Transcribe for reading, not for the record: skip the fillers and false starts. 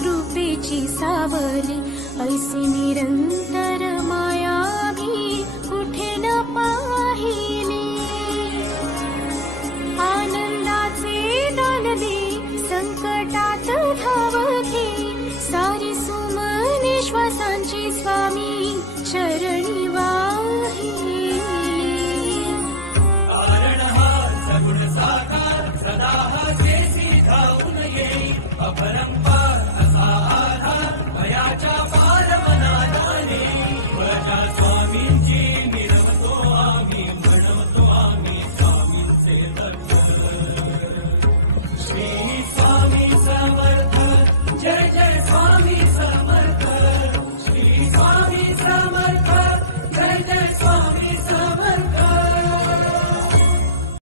कृपेची सावली, ऐसी निरंतर माया भी कुठे न पाहिली. आनंदाचे दान दे संकटात धावते, सारी सुमने श्वासांची स्वामी चरणी वाहिली. कारण हा सगुण साकार सदा हा जे धावून येई अभरा